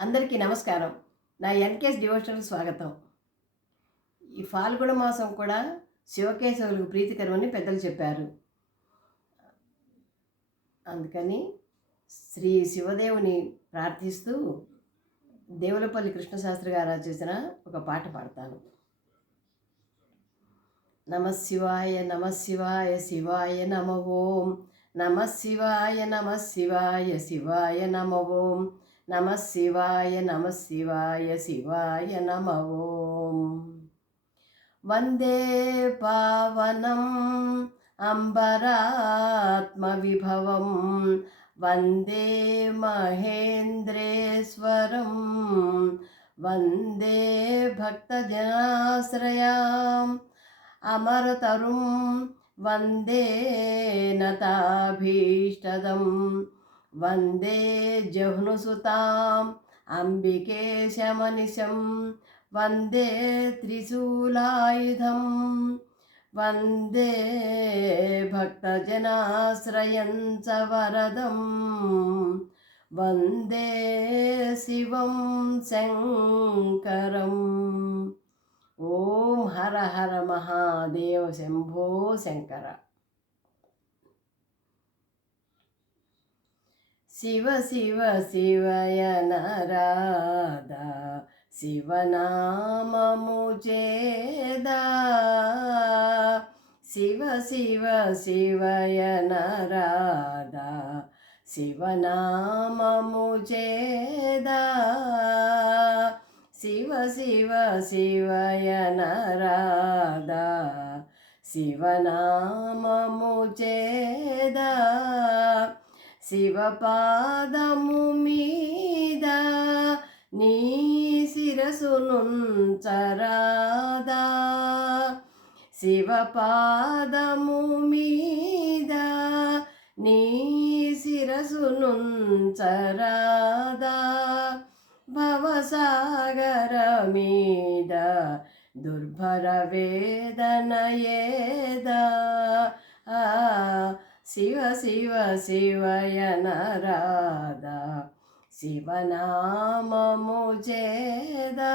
అందరికీ నమస్కారం. నా ఎన్‌కేఎస్ డివోషనల్‌కి స్వాగతం. ఈ ఫాల్గుణ మాసం కూడా శివకేశవులకు ప్రీతికరమని పెద్దలు చెప్పారు. అందుకని శ్రీ శివదేవుని ప్రార్థిస్తూ దేవులపల్లి కృష్ణశాస్త్రి గారు రచించిన ఒక పాట పాడతాను. నమః శివాయ నమః శివాయ శివాయ నమః ఓం. నమః శివాయ నమః శివాయ శివాయ నమః ఓం. నమః శివాయ నమః శివాయ శివాయ నమః ఓం. వందే పావనం అంబరాత్మవిభవం వందే మహేంద్రేశ్వరం వందే భక్తజనాశ్రయాం అమరతరుం వందే నతాభీష్టదం వందే జహ్నుసుతాం అంబికేశమనిశం వందే త్రిశూలాయుధం వందే భక్తజనాశ్రయం చ వరదం వందే శివం శంకరం. ఓం హర హర మహాదేవ శంభో శంకర. శివ శివ శివయ నరాధా శివనామము చేదా. శివ శివ శివయ నరాధా శివనామము చేదా. శివ శివ శివయ నరాధా శివనామము చేదా. శివపాదము మీద నీ శిరసునుంచరాదా. శివపాదము మీద నీ శిరసునుంచరాదా. భవసాగర మీద దుర్భర వేదన ఏదా. శివ శివ శివయ నరాధా శివనామము చేదా.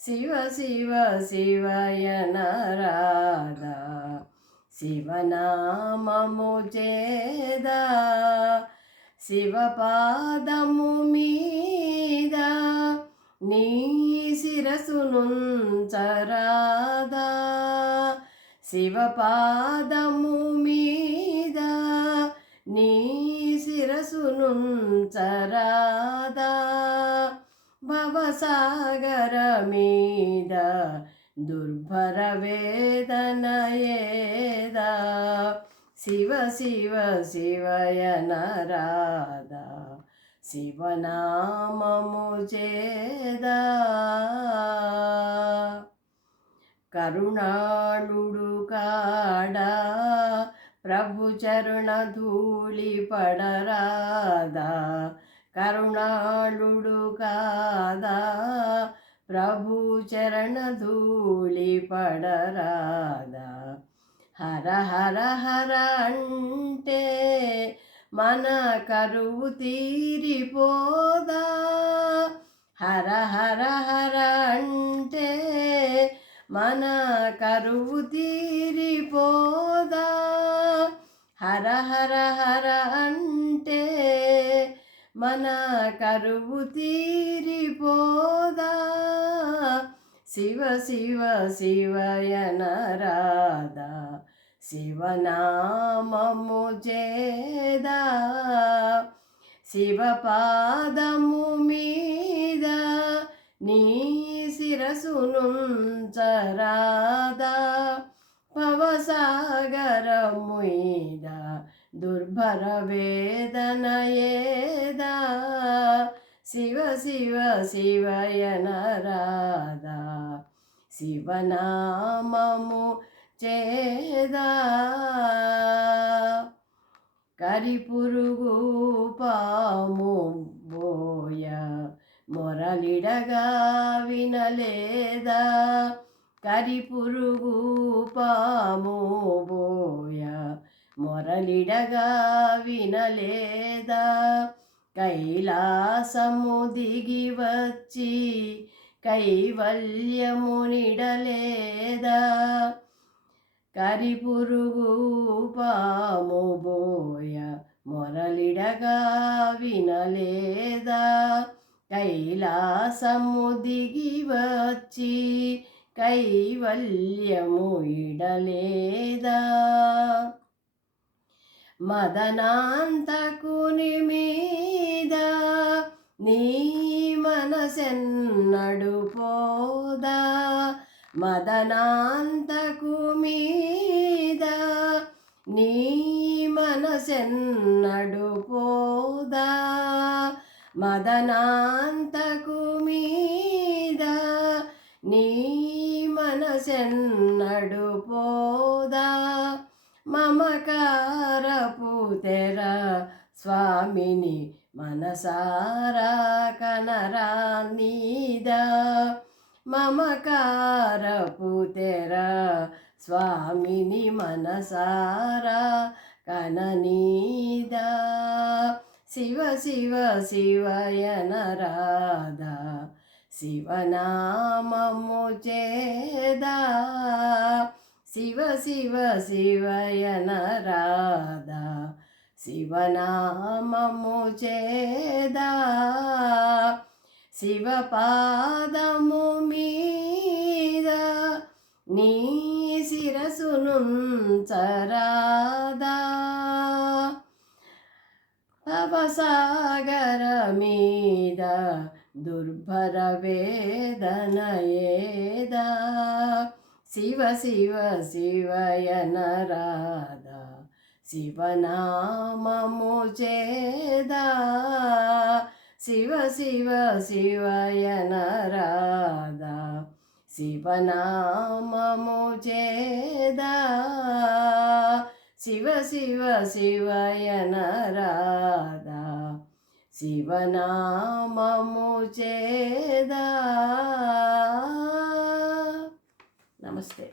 శివ శివ శివయ నరాధా శివనామము చేదా. శివపాదము మీద నీ శిరసునుంచరాదా. శివపాదము మీద నీ శిరసునుంచరాదా. భవసాగర మీద దుర్భర వేదన ఏదా. శివ శివ శివయ నరాధా శివనామము చేదా. కరుణాళుడు కాడా ప్రభు చరణ ధూళి పడరాదా. కరుణాళుడు కాదా ప్రభు చరణ ధూళి పడరాదా. హర హర హర అంటే మన కరువు తీరిపోదా. హర హర హర అంటే మన కరువు తీరిపోదా. హర హర హర అంటే మన కరువు తీరిపోదా. శివ శివ శివయ నరాధా శివనామము చేదా. శివపాదము మీద నీ శిరసునుంచరాదా. భవసాగరము మీద దుర్భర వేదన ఏదా. శివ శివ శివయ నరాధా శివనామము చేదా. కరిపురుగు పాము బోయ మొరలిడగా వినలేదా. కరిపురుగు పాము బోయ మొరలిడగా వినలేదా. కైలాసము దిగి వచ్చి కైవల్యమునిడలేదా, కరిపురుగు పాము బోయ మొరలిడగా వినలేదా, కైలాసము దిగి వచ్చి కైవల్యము ఇడలేదా, మదనాంతకుని మీద నీ మనసెన్నడు పోదా, మదనాంతకు మీద నీ మనసెన్నడు పోదా, మదనాంతకు మీద నీ మనసెన్నడు పోదా, మమకారపు తెర స్వామిని మనసారా కనరా నీదా, మమకారపు తెర స్వామిని మనసారా కననీదా, శివ శివ శివయనరాధా, శివనామము చేదా, శివ శివ శివయనరాధా, శివనామము చేదా, శివపాదము మీద నీ శిరసునుంచరాదా, భవసాగర మీద దుర్భర వేదన ఏదా, శివ శివ శివయనరాధా, శివనామము చేదా, శివ శివ శివయనరాధా, శివనామము చేదా, శివ శివ శివయనరాధా, శివనామము చేదా. నమస్తే.